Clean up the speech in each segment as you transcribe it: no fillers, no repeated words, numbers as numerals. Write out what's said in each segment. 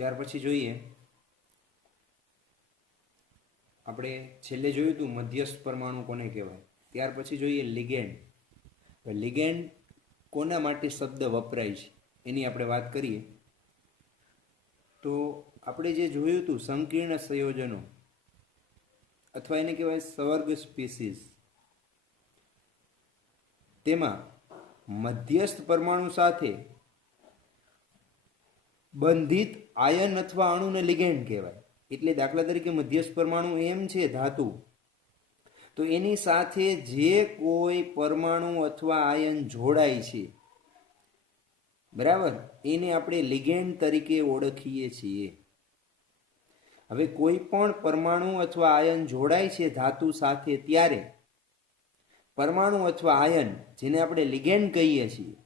ત્યાર પછી જોઈએ આપણે છેલ્લે જોયું હતું મધ્યસ્થ પરમાણુ કોને કહેવાય. ત્યાર પછી જોઈએ લિગેન્ડ. લિગેન્ડ કોના માટે શબ્દ વપરાય છે એની આપણે વાત કરીએ તો આપણે જે જોયું હતું સંકીર્ણ સંયોજનો અથવા એને કહેવાય સવર્ગ સ્પીસીસ, તેમાં મધ્યસ્થ પરમાણુ સાથે બંધિત આયન અથવા અણુને લિગેન્ડ કહેવાય. એટલે દાખલા તરીકે મધ્યસ્થ પરમાણુ એમ છે ધાતુ, તો એની સાથે જે કોઈ પરમાણુ અથવા આયન જોડાય છે, બરાબર, એને આપણે લિગેન્ડ તરીકે ઓળખીએ છીએ. હવે કોઈ પણ પરમાણુ અથવા આયન જોડાય છે ધાતુ સાથે, ત્યારે પરમાણુ અથવા આયન જેને આપણે લિગેન્ડ કહીએ છીએ,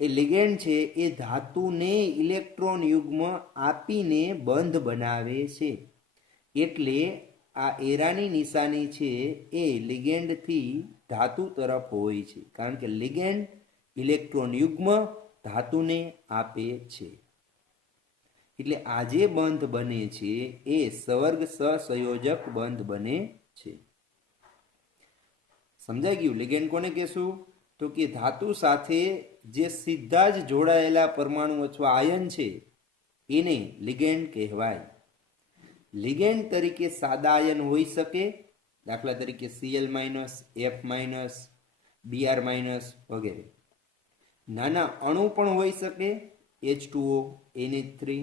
એ લિગેન્ડ છે એ ધાતુને ઇલેક્ટ્રોન યુગ્મ આપીને બંધ બનાવે છે. એટલે આ એરાની નિશાની છે એ લિગેન્ડથી ધાતુ તરફ હોય છે, કારણ કે લિગેન્ડ ઇલેક્ટ્રોન યુગ્મ ધાતુને આપે છે. એટલે આ જે બંધ બને છે એ સવર્ગ સહસંયોજક બંધ બને છે. સમજાઈ ગયું? લિગેન્ડ કોને કહેશું? તો કે ધાતુ સાથે જે સીધા જ જોડાયેલા પરમાણુ અથવા આયન છે એને લિગેન્ડ કહેવાય. લિગેન્ડ તરીકે સાદા આયન હોઈ શકે, દાખલા તરીકે Cl-, F-, Br- વગેરે. નાના અણુ પણ હોઈ શકે, H2O, NH3.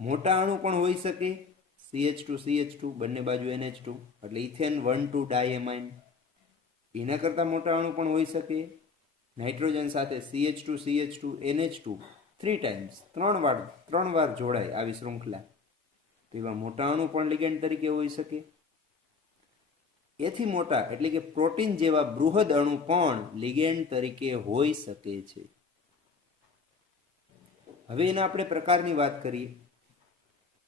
મોટા અણુ પણ હોઈ શકે, CH2CH2, બંને બાજુ NH2, એટલે ઇથેન 1,2 ડાયમાઇન. એના કરતાં મોટા અણુ પણ હોઈ શકે, નાઇટ્રોજન સાથે CH2CH2 NH2 3 ટાઈમ્સ, 3 વાર જોડાય આવી શૃંખલા, તો એવા મોટા અણુ પણ લિગેન્ડ તરીકે હોઈ શકે. એથી મોટા એટલે કે પ્રોટીન જેવા બૃહદ અણુ પણ લિગેન્ડ તરીકે હોઈ શકે છે. હવે એના આપણે પ્રકારની વાત કરીએ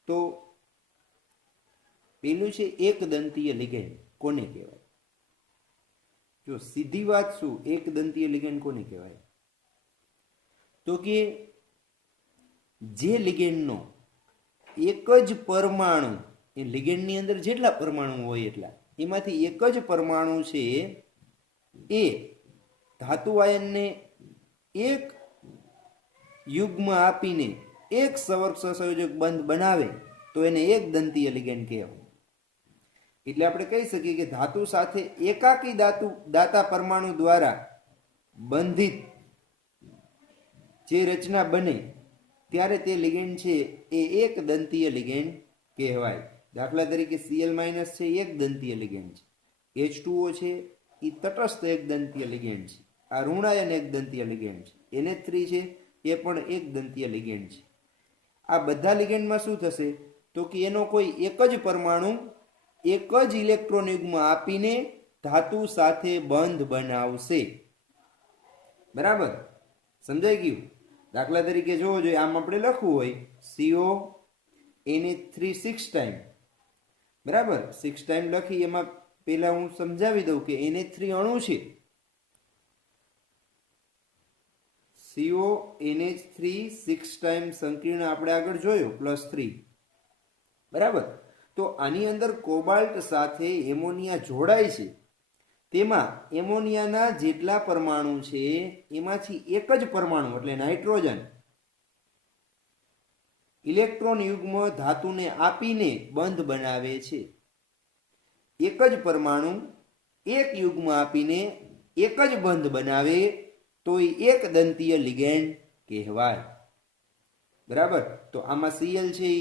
તો પેલું છે એકદંતીય લિગેન્ડ. કોને કહેવાય? જો સીધી વાત શું, એકદંતીય લિગેન્ડ કોને કહેવાય? તો કે જે લિગેન્ડનો એક જ પરમાણુ, એ લિગેન્ડની અંદર જેટલા પરમાણુ હોય એટલા, એમાંથી એક જ પરમાણુ છે એ ધાતુ આયનને એક યુગ્મ આપીને એક સવર્ગ સહસંયોજક બંધ બનાવે તો એને એકદંતીય લિગેન્ડ કહેવાય. એટલે આપણે કહી શકીએ કે ધાતુ સાથે એકાકી દાતા પરમાણુ દ્વારા બંધિત જે રચના બને ત્યારે તે લિગેન્ડ છે એ એકદંતીય લિગેન્ડ કહેવાય. દાખલા તરીકે Cl- છે એકદંતીય લિગેન્ડ છે, H2O છે એ તટસ્થ એકદંતીય લિગેન્ડ છે, આ ઋણાયન એકદંતીય લિગેન્ડ છે, NH3 છે એ પણ એકદંતીય લિગેન્ડ છે. આ બધા લિગેન્ડમાં શું થશે તો કે એનો કોઈ એક જ પરમાણુ એક જ ઇલેક્ટ્રોન યુગ્મ આપીને ધાતુ સાથે બંધ બનાવશે. બરાબર? સમજાઈ ગયું? દાખલા તરીકે જોવો જોઈએ, આમ આપણે લખવું હોય CO NH3 6 ટાઈમ, બરાબર, 6 ટાઈમ લખી એમાં પહેલા હું સમજાવી દઉં કે NH3 અણુ છે, CO NH3 6 ટાઈમ સંકીર્ણ આપણે આગળ જોયો +3, બરાબર. તો આની અંદર કોબાલ્ટ સાથે એમોનિયા જોડાય છે, તેમાં એમોનિયાના જેટલા પરમાણુ છે એમાંથી એક જ પરમાણુ એટલે નાઇટ્રોજન ઇલેક્ટ્રોન યુગ્મ ધાતુને આપીને બંધ બનાવે છે. એક જ પરમાણુ એક યુગ્મ આપીને એક જ બંધ બનાવે તો એ એકદંતીય લિગેન્ડ કહેવાય. બરાબર? તો આમાં Cl છે એ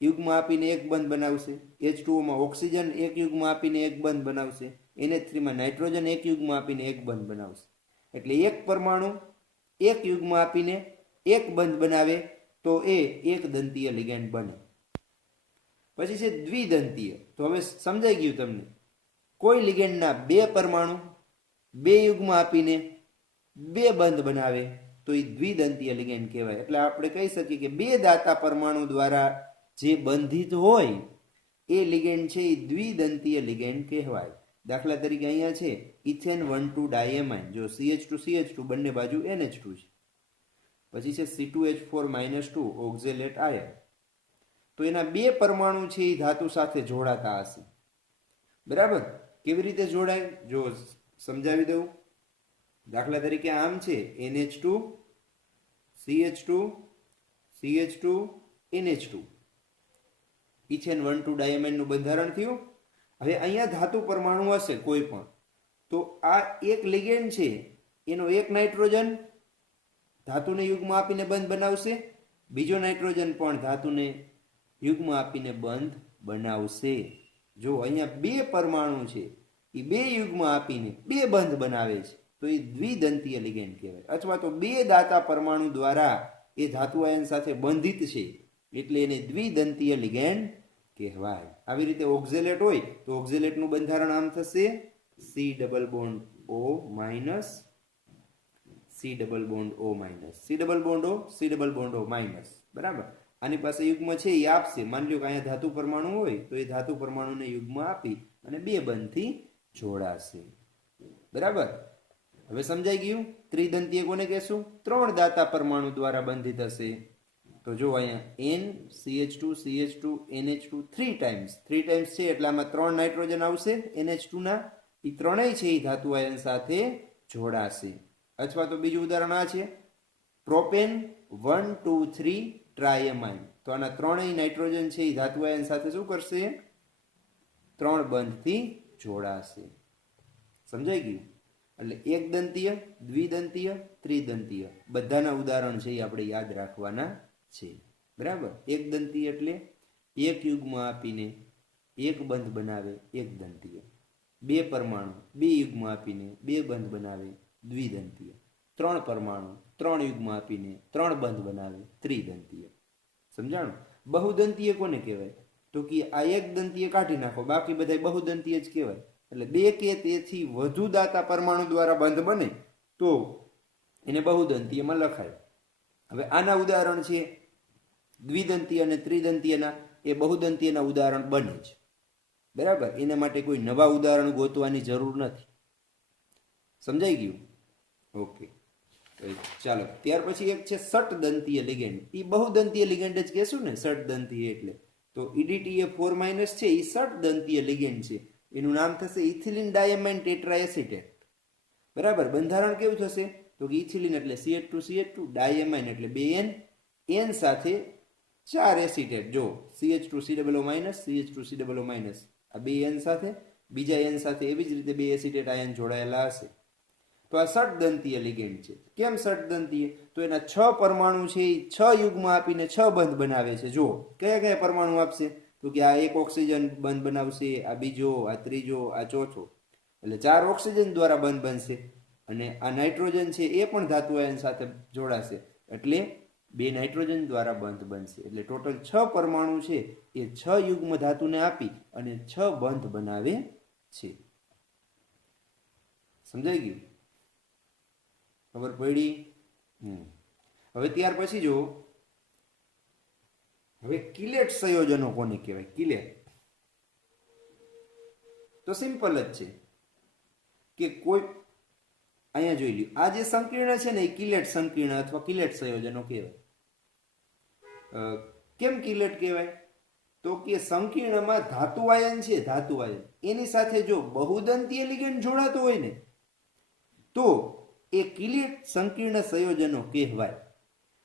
યુગ્મ આપીને એક બંધ બનાવશે, H2O માં ઓક્સિજન એક યુગ્મ આપીને એક બંધ બનાવશે, NH3 માં નાઇટ્રોજન એક યુગ્મ આપીને એક બંધ બનાવશે. એટલે એક પરમાણુ એક યુગ્મ આપીને એક બંધ બનાવે તો એ એકદંતીય લિગેન્ડ બને. પછી છે દ્વિદંતીય. તો હવે સમજાઈ ગયું તમને? કોઈ લિગેન્ડના બે પરમાણુ બે યુગ્મ આપીને બે બંધ બનાવે તો એ દ્વિદંતીય લિગેન્ડ કહેવાય. એટલે આપણે કહી શકીએ કે બે દાતા પરમાણુ દ્વારા જે બંધિત હોય એ લિગેન્ડ છે એ દ્વિદંતીય લિગેન્ડ કહેવાય. દાખલા તરીકે અહીંયા છે ઇથેન 1,2 ડાયમાઇન, જો CH2CH2 બંને બાજુ NH2 છે. પછી છે C2H4-2 ઓક્ઝેલેટ આયન, તો એના બે પરમાણુ છે એ ધાતુ સાથે જોડાતા હશે. બરાબર? કેવી રીતે જોડાય જો સમજાવી દઉં. દાખલા તરીકે આમ છે NH2 CH2 CH2 NH2 ethane 1,2 ડાયમાઇનનું બંધારણ થયું. હવે અહીંયા ધાતુ પરમાણુ હશે કોઈ પણ, તો આ એક લિગેન્ડ છે એનો એક નાઇટ્રોજન ધાતુને યુગ્મ આપીને બંધ બનાવશે, બીજો નાઇટ્રોજન પણ ધાતુને યુગ્મ આપીને બંધ બનાવશે. જો અહીંયા બે પરમાણુ છે એ બે યુગ્મ આપીને બે બંધ બનાવે છે તો એ દ્વિદંતીય લિગેન્ડ કહેવાય. અથવા તો બે દાતા પરમાણુ દ્વારા એ ધાતુ આયન સાથે બંધિત છે એટલે એને દ્વિદંતીય લિગેન્ડ કહેવાય. આવી રીતે ઓક્ઝેલેટ હોય તો ઓક્ઝેલેટનું બંધારણ આમ થશે C double bond O minus C double bond O minus C double bond O C double bond O minus. બરાબર? આની પાસે યુગ્મ છે એ આપશે. માની લો કે અહીંયા ધાતુ પરમાણુ હોય તો એ ધાતુ પરમાણુને યુગ્મ આપી અને બે બંધથી જોડાશે. બરાબર? હવે સમજાઈ ગયું. ત્રિદંતીય કોને કહેશું? ત્રણ દાતા પરમાણુ દ્વારા બંધિત હશે. તો જો અહીંયા N CH2 CH2 NH2 3 times છે એટલે આમાં ત્રણ નાઇટ્રોજન આવશે NH2 ના. એ ત્રણેય છે એ ધાતુ આયન સાથે જોડાશે. અથવા તો બીજું ઉદાહરણ આ છે પ્રોપેન 1 2 3 ટ્રાયમાઇન. તો આના ત્રણેય નાઇટ્રોજન છે એ ધાતુ આયન સાથે શું કરશે? ત્રણ બંધથી જોડાશે. સમજાઈ ગયું? એટલે એક દંતીય, દ્વિદંતીય, ત્રિદંતીય બધાના ઉદાહરણ છે એ આપણે યાદ રાખવાના છે. બરાબર? એક દંતીય એટલે એક યુગ્મ આપીને એક બંધ બનાવે એક દંતીય. બે પરમાણુ બે યુગ્મ આપીને બે બંધ બનાવે દ્વિદંતીય. ત્રણ પરમાણુ ત્રણ યુગ્મ આપીને ત્રણ બંધ બનાવે ત્રિદંતીય. સમજાણું? બહુદંતીય કોને કહેવાય? તો કે આ એક દંતીય કાઢી નાખો, બાકી બધા બહુદંતીય જ કહેવાય. એટલે બે કે તેથી વધુ દાતા પરમાણુ દ્વારા બંધ બને તો એને બહુદંતીયમાં લખાય. હવે આના ઉદાહરણ છે દ્વિદંતીય અને ત્રિદંતીયના. એ બહુદંતીયના ઉદાહરણ બને છે. બરાબર? એના માટે કોઈ નવા ઉદાહરણ ગોતવાની જરૂર નથી. સમજાઈ ગયું? ઓકે, ચાલો. ત્યાર પછી એક છે ષટદંતીય લિગેન્ડ. એ બહુદંતીય લિગેન્ડ જ કહેશું ને, ષટદંતીય એટલે. તો EDTA4- છે એ ષટદંતીય લિગેન્ડ છે. એનું નામ થશે ઇથિલિન ડાયમાઇન ટેટ્રાએસિટેટ. બરાબર? બંધારણ કેવું થશે? તો કે ઇથિલિન એટલે CH2CH2, ડાયમાઇન એટલે 2N, N સાથે 4 એસિટેટ. જો CH2COO- CH2COO- આ 2N સાથે બીજા N સાથે એવી જ રીતે 2 એસિટેટ આયન જોડાયેલા હશે. તો આ ષટદંતીય લિગેન્ડ છે. કેમ ષટદંતીય? તો એના 6 પરમાણુ છે એ 6 યુગ્મ આપીને 6 બંધ બનાવે છે. જો કયા કયા પરમાણુ આપશે? તો કે આ એક ઓક્સિજન બંધ બનાવશે, આ બીજો, આ ત્રીજો, આ ચોથો. એટલે 4 ઓક્સિજન દ્વારા બંધ બનશે. અને આ નાઇટ્રોજન છે એ પણ ધાતુ આયન સાથે જોડાશે એટલે 2 નાઇટ્રોજન દ્વારા બંધ બનશે. એટલે ટોટલ 6 પરમાણુ છે એ 6 યુગ્મ ધાતુને આપી અને 6 બંધ બનાવે છે. સમજાઈ ગયું? ખબર પડી? હવે ત્યાર પછી જો હવે કિલેટ સંયોજનો કોને કહેવાય? કિલેટ તો સિમ્પલ જ છે કે કોઈ અહીંયા જોઈ લ્યો આ જે સંકીર્ણ છે ને એ કિલેટ સંકીર્ણ અથવા કિલેટ સંયોજનો કહેવાય. કેમ કિલેટ કહેવાય? તો કે સંકીર્ણમાં ધાતુ આયન છે, ધાતુ આયન એની સાથે જો બહુદંતીય લિગેન્ડ જોડાતો હોય ને તો એ કિલેટ સંકીર્ણ સંયોજનો કહેવાય.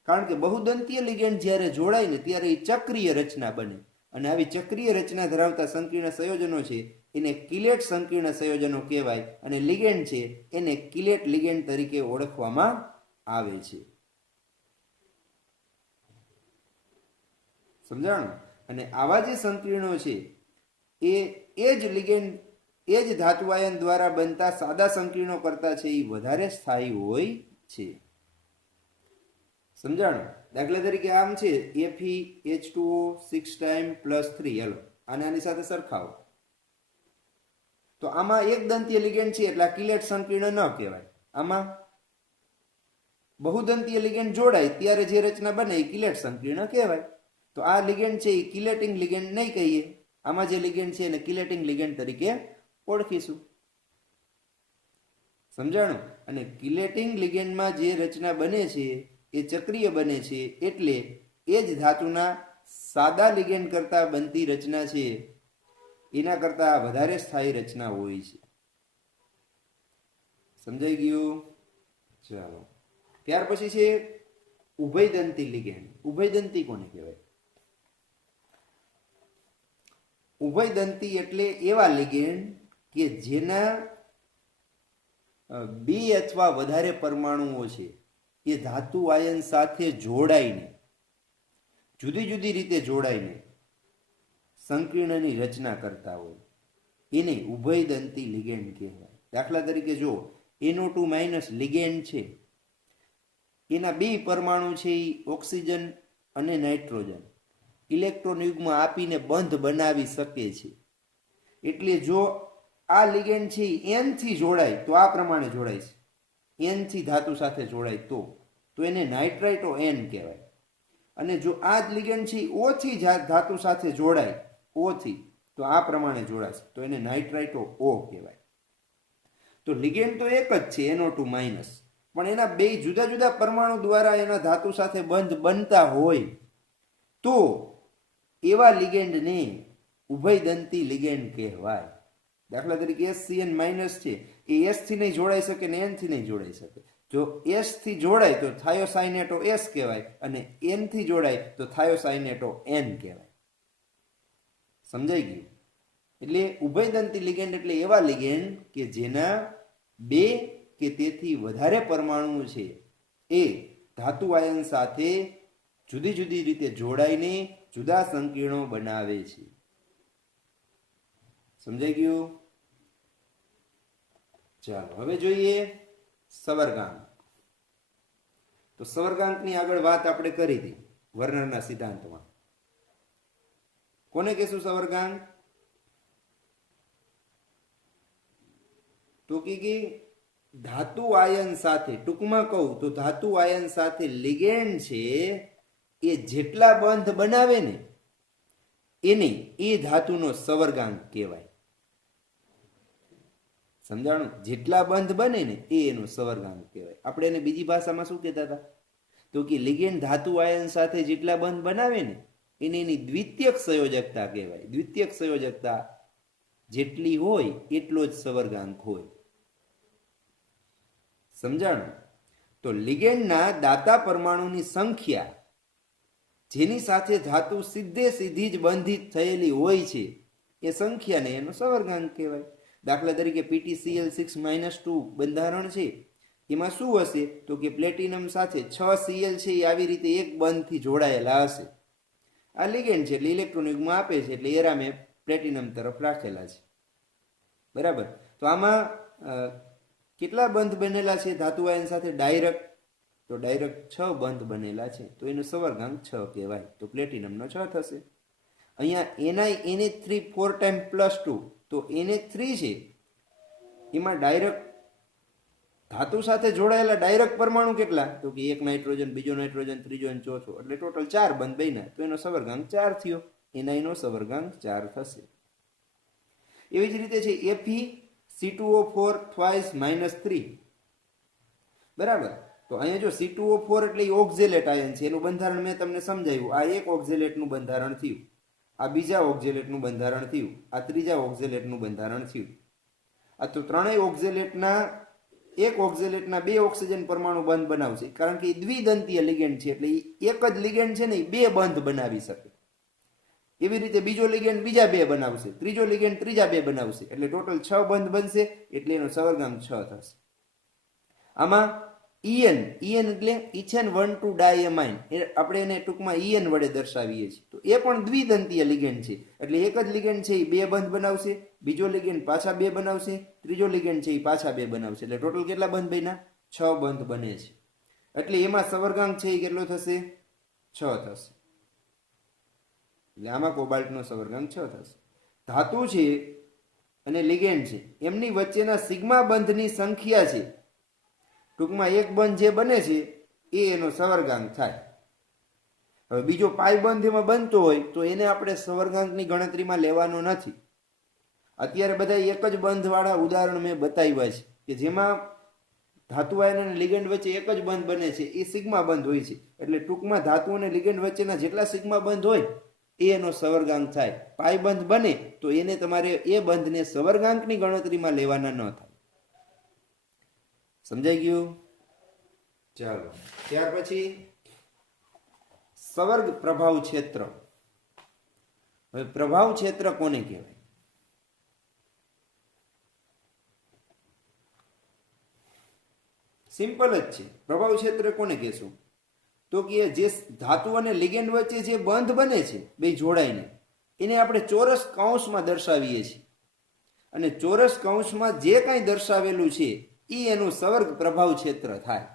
કારણ કે બહુદંતીય લિગેન્ડ જ્યારે જોડાય ને ત્યારે એ ચક્રીય રચના બને અને આવી ચક્રીય રચના ધરાવતા સંકીર્ણ સંયોજનો છે એને કિલેટ સંકીર્ણ સંયોજનો કહેવાય અને લિગેન્ડ છે એને કિલેટ લિગેન્ડ તરીકે ઓળખવામાં આવે છે. સમજાણું? અને આવા જે સંકીર્ણો છે એ જ લિગેન્ડ એ જ ધાતુ આયન દ્વારા બનતા સાદા સંકીર્ણો કરતા છે એ વધારે સ્થાયી હોય છે. સમજાણું? દાખલા તરીકે આમ છે FeH2O 6 ટાઈમ +3. હેલો આને આની સાથે સરખાવો તો આમાં એક દંતીય લિગેન્ડ છે એટલે કિલેટ સંકીર્ણ ન કહેવાય. આમાં બહુદંતીય લિગેન્ડ જોડાય ત્યારે જે રચના બને એ કિલેટ સંકીર્ણ કહેવાય. તો આ લિગેન્ડ છે એ કિલેટિંગ લિગેન્ડ નહીં કહીએ. આમાં જે લિગેન્ડ છે એને કિલેટિંગ લિગેન્ડ તરીકે ઓળખીશું. સમજાણું? અને કિલેટિંગ લિગેન્ડમાં જે રચના બને છે એ ચક્રીય બને છે એટલે એ જ ધાતુના સાદા લિગેન્ડ કરતા બનતી રચના છે એના કરતા વધારે સ્થાયી રચના હોય છે. સમજાઈ ગયું? ચાલો, ત્યાર પછી છે ઉભયદંતી લિગેન્ડ. ઉભયદંતી કોને કહેવાય? ઉભયદંતી એટલે એવા લિગેન્ડ કે જેના બે અથવા વધારે પરમાણુઓ છે એ ધાતુ આયન સાથે જોડાઈને જુદી જુદી રીતે જોડાઈને સંકીર્ણની રચના કરતા હોય એને ઉભયદંતી લિગેન્ડ કહેવાય. દાખલા તરીકે જો NO2- લિગેન્ડ છે, એના બે પરમાણુ છે એ ઓક્સિજન અને નાઇટ્રોજન ઇલેક્ટ્રોન યુગ્મ આપીને બંધ બનાવી શકે છે. એટલે જો આ લિગેન્ડ છે એ N થી જોડાય તો આ પ્રમાણે જોડાય છે, N થી ધાતુ સાથે જોડાય તો એને નાઇટ્રાઇટો N કહેવાય. અને જો આ જ લિગેન્ડ છે O થી ધાતુ સાથે જોડાય, O થી, તો આ પ્રમાણે જોડાશે તો એને નાઇટ્રાઇટો O કહેવાય. તો લિગેન્ડ તો એક જ છે NO2-, પણ એના બે જુદા જુદા પરમાણુ દ્વારા એના ધાતુ સાથે બંધ બનતા હોય તો એવા લિગેન્ડને ઉભયદંતી લિગેન્ડ કહેવાય. દાખલા તરીકે HCN- છે એ S થી નહીં જોડાઈ શકે ને N થી નહીં જોડાઈ શકે. જો S થી જોડાય તો થાયોસાઇનેટો S કહેવાય અને N થી જોડાય તો થાયોસાઇનેટો N કહેવાય. સમજાઈ ગયું? એટલે ઉભયદંતી લિગેન્ડ એટલે એવા લિગેન્ડ કે જેના બે કે તેથી વધારે પરમાણુ છે એ ધાતુ આયન સાથે જુદી જુદી રીતે જોડાઈને જુદા સંકીર્ણો બનાવે છે. સમજાઈ ગયું? ચાલો હવે જોઈએ સવર્ગાંક. તો સવર્ગાંકની આગળ વાત આપણે કરી હતી વર્નરના સિદ્ધાંતમાં. કોને કહેશું સવર્ગાંક? તો કે ધાતુ આયન સાથે, ટૂંકમાં કહું તો ધાતુ આયન સાથે લિગેન્ડ છે એ જેટલા બંધ બનાવે ને એને એ ધાતુનો સવર્ગાંક કહેવાય. સમજાણું? જેટલા બંધ બને ને એ એનો સવર્ગાંક કહેવાય. આપણે એને બીજી ભાષામાં શું કહેતા હતા? તો કે લિગેન્ડ ધાતુ આયન સાથે જેટલા બંધ બનાવે ને એને એની દ્વિતીયક સંયોજકતા કહેવાય. દ્વિતીયક સંયોજકતા જેટલી હોય એટલો જ સવર્ગાંક હોય. સમજાણું? તો લિગેન્ડના દાતા પરમાણુની સંખ્યા જેની સાથે ધાતુ સીધી જ બંધિત થયેલી હોય છે એ સંખ્યાને એનો સવર્ગાંક કહેવાય. દાખલા તરીકે PtCl6-2 બંધારણ છે એમાં શું હશે? તો કે પ્લેટિનમ સાથે 6Cl છે એ આવી રીતે એક બંધથી જોડાયેલા હશે. આ લિગેન્ડ છે એટલે ઇલેક્ટ્રોન યુગ્મ આપે છે એટલે એરામે પ્લેટિનમ તરફ રાખેલા છે. બરાબર? તો આમાં કેટલા બંધ બનેલા છે ધાતુ આયન સાથે ડાયરેક્ટ? તો ડાયરેક્ટ 6 બંધ બનેલા છે તો એનો સવર્ગાંક 6 કહેવાય. તો પ્લેટિનમનો 6 થશે. અહીંયા Na3 4 ટાઈમ +2 તો Na3 છે એમાં ડાયરેક્ટ ધાતુ સાથે જોડાયેલા ડાયરેક્ટ પરમાણુ કેટલા? તો કે એક નાઇટ્રોજન, બીજો નાઇટ્રોજન, ત્રીજો અને ચોથો, એટલે ટોટલ 4 બંધ બન્યા તો એનો સવર્ગાંક 4 થયો. એનો સવર્ગાંક 4 થશે. એવી જ રીતે છે Fe(C2O4 2 -3). બરાબર? તો અહીંયા જો C2O4 એટલે ઓક્ઝેલેટ આયન છે, એનું બંધારણ મેં તમને સમજાવ્યું. આ એક ઓક્ઝેલેટનું બંધારણ થયું, આ બીજા ઓક્ઝેલેટનું બંધારણ થયું, આ ત્રીજા ઓક્ઝેલેટનું બંધારણ થયું. આ તો ત્રણેય ઓક્ઝેલેટના એક ઓક્ઝેલેટના બે ઓક્સિજન પરમાણુ બંધ બનાવશે, કારણ કે એ દ્વિદંતીય લિગેન્ડ છે એટલે એક જ લિગેન્ડ છે ને એ બે બંધ બનાવી શકે. એવી રીતે બીજો લિગેન્ડ બીજા બે બનાવશે, ત્રીજો લિગેન્ડ ત્રીજા બે બનાવશે, એટલે ટોટલ 6 બંધ બનશે એટલે એનો સવર્ગાંક 6 થશે. આમાં EN એટલે ઇથેન 1,2 ડાયમાઇન, આપણે એને ટૂંકમાં EN વડે દર્શાવીએ છીએ. તો એ પણ દ્વિદંતીય લિગેન્ડ છે એટલે એક જ લિગેન્ડ છે એ બે બંધ બનાવશે, બીજો લિગેન્ડ પાછા બે બનાવશે, ત્રીજો લિગેન્ડ છે એ પાછા બે બનાવશે, એટલે ટોટલ કેટલા બંધ બન્યા? 6 બંધ બને છે. એટલે એમાં સવર્ગાંક છે એ કેટલો થશે? 6 થશે. એટલે આમાં કોબાલ્ટનો સવર્ગાંક 6 થશે. ધાતુ છે અને લિગેન્ડ છે એમની વચ્ચેના સિગ્મા બંધની સંખ્યા છે, ટૂંકમાં એક બંધ જે બને છે એ એનો સવર્ગાંક થાય. હવે બીજો પાઈ બંધ એમાં બનતો હોય તો એને આપણે સવર્ગાંકની ગણતરીમાં લેવાનો નથી. અત્યારે બધા એક જ બંધ વાળા ઉદાહરણ મેં બતાવ્યા છે કે જેમાં ધાતુ આયન અને લિગેન્ડ વચ્ચે એક જ બંધ બને છે, એ સિગ્મા બંધ હોય છે. એટલે ટૂંકમાં ધાતુ અને લિગેન્ડ વચ્ચેના જેટલા સિગ્મા બંધ હોય એ એનો સવર્ગાંક થાય. પાઈ બંધ બને તો એને તમારે એ બંધને સવર્ગાંકની ગણતરીમાં લેવાના ન થાય. સમજાઈ ગયું? ચાલો, ત્યાર પછી સવર્ગ પ્રભાવ ક્ષેત્ર. હવે પ્રભાવ ક્ષેત્ર કોને કહેવાય? સિમ્પલ જ છે. પ્રભાવ ક્ષેત્ર કોને કહેશું? તો કે જે ધાતુ અને લિગેન્ડ વચ્ચે જે બંધ બને છે બે જોડાઈને, એને આપણે ચોરસ કૌંસમાં દર્શાવીએ છીએ. અને ચોરસ કૌંસમાં જે કાંઈ દર્શાવેલું છે એ એનું સવર્ગ પ્રભાવ ક્ષેત્ર થાય.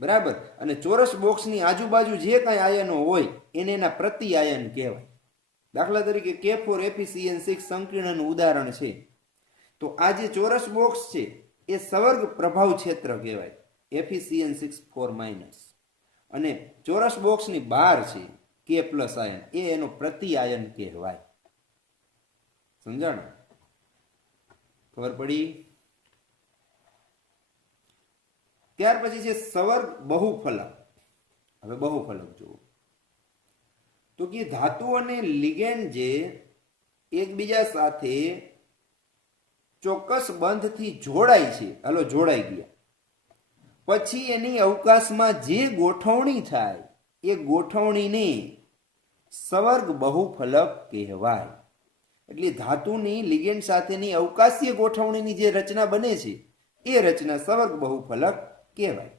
બરાબર? અને ચોરસ બોક્સની આજુબાજુ જે કાંઈ આયનો હોય એને એના પ્રતિ આયન કહેવાય. દાખલા તરીકે K4FeCN6 સંકીર્ણનું ઉદાહરણ છે. તો આ જે ચોરસ બોક્સ છે એ સવર્ગ પ્રભાવ ક્ષેત્ર કહેવાય, FeCN6 અને ચોરસ બોક્સની બહાર છે K+ આયન, એ એનો પ્રતિ આયન કહેવાય. સમજાણ? ખબર પડી? ત્યાર પછી છે સવર્ગ બહુફલક. હવે બહુફલક જુઓ તો કે ધાતુ અને લિગેન્ડ જે એકબીજા સાથે ચોક્કસ બંધથી જોડાય છે, હાલો જોડાઈ ગયા, પછી એની અવકાશમાં જે ગોઠવણી થાય એ ગોઠવણીને સવર્ગ બહુફલક કહેવાય. એટલે ધાતુની લિગેન્ડ સાથેની અવકાશીય ગોઠવણીની જે રચના બને છે એ રચના સવર્ગ બહુફલક કહેવાય.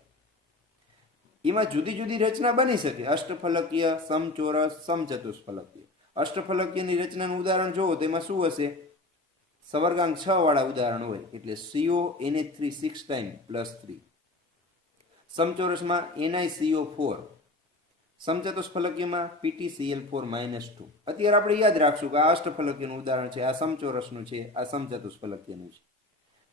એમાં જુદી જુદી રચના બની શકે, અષ્ટફલકીય, સમચોરસ, સમચતુષ્ફલકીય. અષ્ટફલકીયની રચનાનું ઉદાહરણ જોવો તો એમાં શું હશે? સવર્ગાંક 6 વાળા ઉદાહરણ હોય, એટલે CONH3 6 ટાઈમ +3. સમચોરસમાં NiCO4. સમચતુષ્ફલકીયમાં PtCl4 -2. અત્યારે આપણે યાદ રાખશું કે આ અષ્ટફલકીયનું ઉદાહરણ છે, આ સમચોરસનું છે, આ સમચતુષ્ફલકીયનું છે.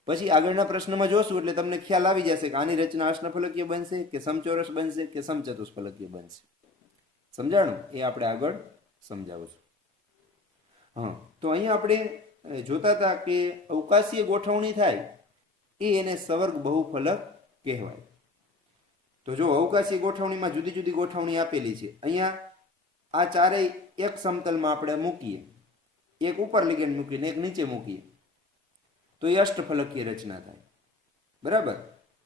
પછી આગળના પ્રશ્નમાં જોશું એટલે તમને ખ્યાલ આવી જશે કે આની રચના અષ્ટફલકીય બનશે કે સમચોરસ બનશે કે સમચતુષ્ફલકીય બનશે. સમજાણું? એ આપણે આગળ સમજાવું છું. હા, તો અહીંયા આપણે જોતા હતા કે અવકાશીય ગોઠવણી થાય એ એને સવર્ગ બહુફલક કહેવાય. તો જો અવકાશીય ગોઠવણીમાં જુદી જુદી ગોઠવણી આપેલી છે. અહીંયા આ ચારેય એક સમતલમાં આપણે મૂકીએ, એક ઉપર લિગેન્ડ મૂકીને એક નીચે મૂકીએ તો એ અષ્ટફલકીય રચના થાય. બરાબર?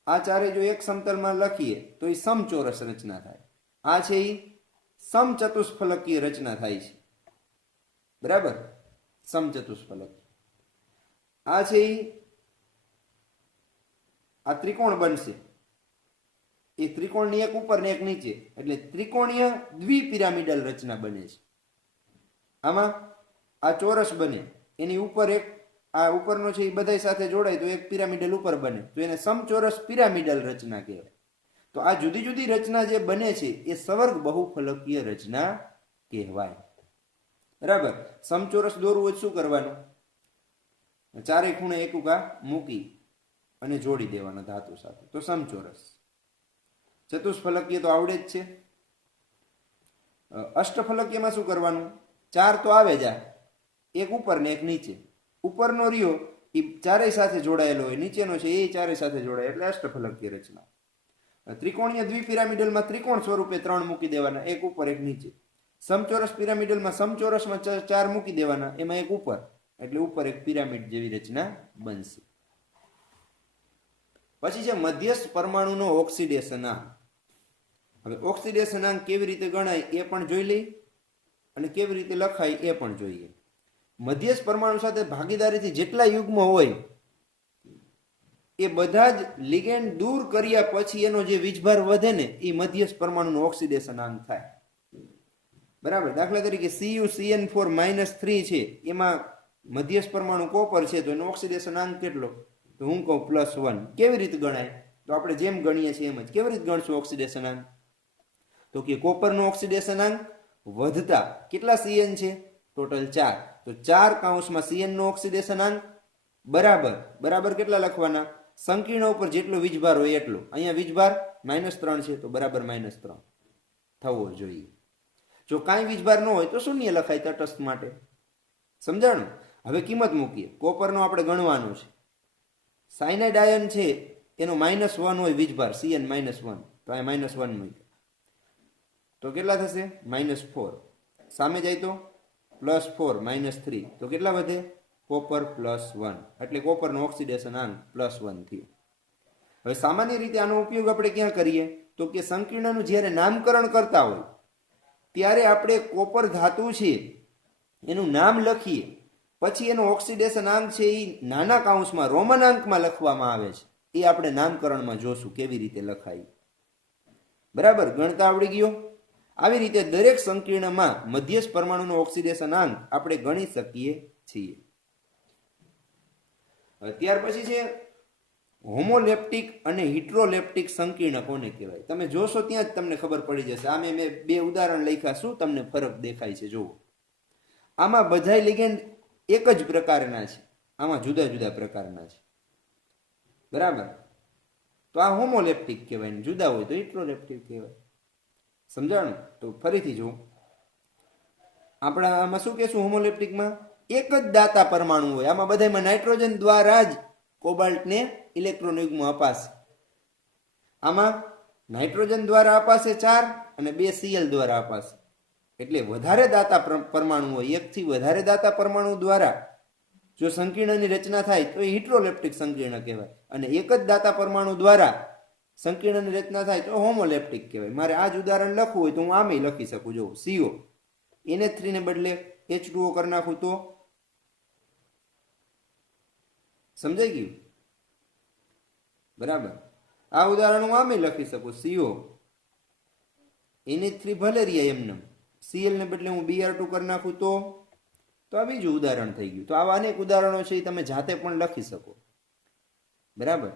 આ ચારે જો એક સમતલમાં લખીએ તો એ સમચોરસ રચના થાય. આ છે એ સમચતુષ્ફલકીય રચના થાય છે. બરાબર? સમચતુષ્ફલકીય. આ છે એ આ ત્રિકોણ બનશે, એ ત્રિકોણની એક ઉપર ને એક નીચે, એટલે ત્રિકોણીય દ્વિપિરામિડલ રચના બને છે. આમાં આ ચોરસ બને, એની ઉપર એક આ ઉપરનો છે એ બધા સાથે જોડાય તો એક પિરામિડલ ઉપર બને, તો એને સમચોરસ પિરામિડલ રચના કહેવાય. તો આ જુદી જુદી રચના જે બને છે એ સવર્ગ બહુફલકીય રચના કહેવાય. બરાબર? સમચોરસ દોરવું હોય શું કરવાનું? ચારે ખૂણે એક ઉકા મૂકી અને જોડી દેવાના ધાતુ સાથે, તો સમચોરસ. ચતુષ્ફલકીય તો આવડે જ છે. અષ્ટફલકીયમાં શું કરવાનું? ચાર તો આવે જ, એક ઉપર ને એક નીચે. ઉપરનો રહ્યો એ ચારેય સાથે જોડાયેલો હોય, નીચેનો છે એ ચારેય સાથે જોડાય, એટલે અષ્ટફલકીય રચના. ત્રિકોણીય દ્વિપિરામિડલમાં ત્રિકોણ સ્વરૂપે 3 મૂકી દેવાના, એક ઉપર એક નીચે. સમચોરસ પિરામિડલમાં સમચોરસમાં 4 મૂકી દેવાના, એમાં એક ઉપર, એટલે ઉપર એક પિરામિડ જેવી રચના બનશે. પછી છે મધ્યસ્થ પરમાણુનો ઓક્સિડેશનાંક. હવે ઓક્સિડેશનાંક કેવી રીતે ગણાય એ પણ જોઈ લઈ અને કેવી રીતે લખાય એ પણ જોઈએ. મધ્યસ્થ પરમાણુ સાથે ભાગીદારીથી જેટલા યુગ્મ હોય એ બધા જ લિગેન્ડ દૂર કર્યા પછી એનો જે વીજભાર વધે ને એ મધ્યસ્થ પરમાણુનો ઓક્સિડેશનાંક થાય. બરાબર? દાખલા તરીકે CuCN4 -3 છે, એમાં મધ્યસ્થ પરમાણુ કોપર છે, તો એનો ઓક્સિડેશનાંક કેટલો? તો હું કહું +1. કેવી રીતે ગણાય? તો આપણે જેમ ગણીએ છીએ એમ જ. કેવી રીતે ગણશું ઓક્સિડેશનાંક? તો કે કોપરનો ઓક્સિડેશનાંક વધતા કેટલા CN છે? ટોટલ 4. તો 4 કૌંસમાં CN નો ઓક્સિડેશનાંક બરાબર કેટલા લખવાના? સંકીર્ણ ઉપર જેટલો વીજભાર હોય એટલો. અહીંયા વીજભાર -3 છે, તો બરાબર -3 થવો જોઈએ. જો કાંઈ વીજભાર ન હોય તો શૂન્ય લખાય તટસ્થ માટે. સમજાણું? હવે કિંમત મૂકીએ. કોપરનો આપણે ગણવાનો છે સાયનાઇડ આયન છે એનો -1 હોય વીજભાર Cn-1, તો આ -1 મૂક્યો તો કેટલા થશે -4. સામે જાય તો +4 -3 તો કેટલા વધે કોપર +1, એટલે કોપરનો ઓક્સિડેશન આંક +1 થયો. હવે સામાન્ય રીતે આનો ઉપયોગ આપણે ક્યાં કરીએ તો કે સંકીર્ણનું જ્યારે નામકરણ કરતા હોય ત્યારે આપણે કોપર ધાતુ છે એનું નામ લખીએ, પછી એનો ઓક્સિડેશન આંક છે એ નાના કાઉન્સમાં રોમન અંકમાં લખવામાં આવે છે. એ આપણે નામકરણમાં જોશું કેવી રીતે લખાય. બરાબર, ગણતા આવડી ગયો. આવી રીતે દરેક સંકીર્ણમાં મધ્યસ્થ પરમાણુનો ઓક્સિડેશન આંક આપણે ગણી શકીએ છીએ. ત્યાર પછી છે હોમોલેપ્ટિક અને હિટ્રોલેપ્ટિક સંકીર્ણ કોને કહેવાય. તમે જોશો ત્યાં જ તમને ખબર પડી જશે. આમે મેં 2 ઉદાહરણ લખ્યા, શું તમને ફરક દેખાય છે જુઓ. આમાં બધાય લિગેન્ડ એક જ પ્રકારના છે, આમાં જુદા જુદા પ્રકારના છે. બરાબર, તો આ હોમોલેપ્ટિક કહેવાય ને જુદા હોય તો હિટ્રોલેપ્ટિક કહેવાય. સમજાણું? તો ફરીથી જો આપણા આમાં શું કહેશું, હોમોલેપ્ટિકમાં એક જ દાતા પરમાણુ હોય. આમાં બધામાં નાઇટ્રોજન દ્વારા જ કોબાલ્ટને ઇલેક્ટ્રોન યુગ્મ અપાશે. આમાં નાઇટ્રોજન દ્વારા અપાશે 4 અને 2 Cl દ્વારા અપાશે. એટલે વધારે દાતા પરમાણુ હોય, એકથી વધારે દાતા પરમાણુ દ્વારા જો સંકીર્ણની રચના થાય તો એ હિટ્રોલેપ્ટિક સંકીર્ણ કહેવાય, અને એક જ દાતા પરમાણુ દ્વારા સંકીર્ણની રચના થાય તો હોમોલેપ્ટિક કહેવાય. મારે આ જ ઉદાહરણ લખવું હોય તો હું આમે લખી શકું. જો CO NH3 ને બદલે H2O કરી નાખું તો સમજાઈ ગયું? બરાબર, આ ઉદાહરણ હું આમે લખી શકું. CO NH3 ભલે રહ્યા એમને, Cl ને બદલે હું Br2 કરી નાખું તો આ બીજું ઉદાહરણ થઈ ગયું. તો આવા અનેક ઉદાહરણો છે એ તમે જાતે પણ લખી શકો. બરાબર,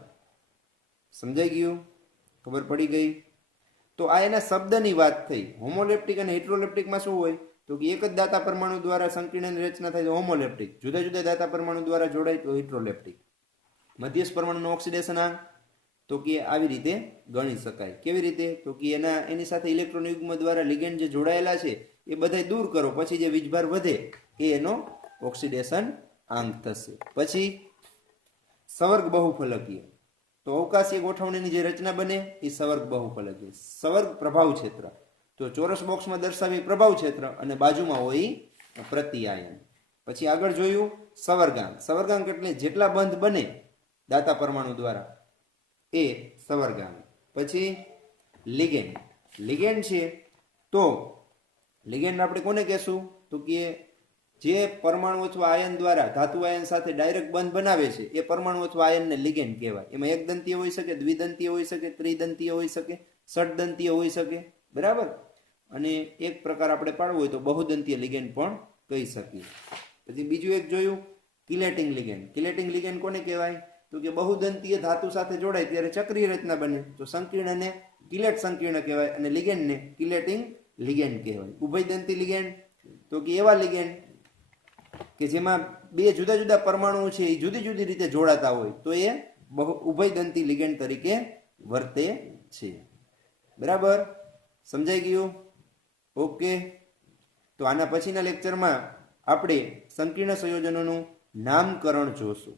સમજાઈ ગયું? ખબર પડી ગઈ? તો આ એના શબ્દની વાત થઈ. હોમોલેપ્ટિક અને હિટ્રોલેપ્ટિકમાં શું હોય તો કે એક જ દાતા પરમાણુ દ્વારા સંકીર્ણની રચના થાય તો હોમોલેપ્ટિક, જુદા જુદા દાતા પરમાણુ દ્વારા જોડાય તો હિટ્રોલેપ્ટિક. મધ્યસ્થ પરમાણુનો ઓક્સિડેશન આંક તો કે આવી રીતે ગણી શકાય. કેવી રીતે તો કે એની સાથે ઇલેક્ટ્રોન યુગ્મ દ્વારા લિગેન્ડ જે જોડાયેલા છે એ બધા દૂર કરો, પછી જે વીજભાર વધે એ એનો ઓક્સિડેશન આંક થશે. પછી સવર્ગ બહુફલકીય, તો અવકાશીય ગોઠવણીની જે રચના બને એ સવર્ગ બહુફલકીય. સવર્ગ પ્રભાવ ક્ષેત્ર, તો ચોરસ બોક્સમાં દર્શાવી પ્રભાવ ક્ષેત્ર અને બાજુમાં હોય પ્રતિઆયન. પછી આગળ જોયું સવર્ગાંક. સવર્ગાંક એટલે જેટલા બંધ બને દાતા પરમાણુ દ્વારા એ સવર્ગાંક. પછી લિગેન્ડ. લિગેન્ડ છે તો લિગેન્ડ આપણે કોને કહેશું તો કે જે પરમાણુ અથવા આયન દ્વારા ધાતુ આયન સાથે ડાયરેક્ટ બંધ બનાવે છે એ પરમાણુ અથવા આયનને લિગેન્ડ કહેવાય. એમાં એકદંતીય હોઈ શકે, દ્વિદંતીય હોઈ શકે, ત્રિદંતીય હોઈ શકે, ષડદંતીય હોઈ શકે. બરાબર, અને એક પ્રકાર આપણે પાડવું હોય તો બહુદંતીય લિગેન્ડ પણ કહી શકીએ. પછી બીજું એક જોયું કિલેટિંગ લિગેન્ડ. કિલેટિંગ લિગેન્ડ કોને કહેવાય તો કે બહુદંતીય ધાતુ સાથે જોડાય ત્યારે ચક્રીય રચના બને તો સંકીર્ણને કિલેટ સંકીર્ણ કહેવાય અને લિગેન્ડને કિલેટિંગ લિગેન્ડ કહેવાય. ઉભયદંતી લિગેન્ડ તો કે એવા લિગેન્ડ કે જેમાં 2 જુદા જુદા પરમાણુઓ છે એ જુદી જુદી રીતે જોડાતા હોય તો એ ઉભયદંતી લિગેન્ડ તરીકે વર્તે છે. બરાબર, સમજાઈ ગયું? ઓકે, તો આના પછીના લેક્ચરમાં આપણે સંકીર્ણ સંયોજનોનું નામકરણ જોશું.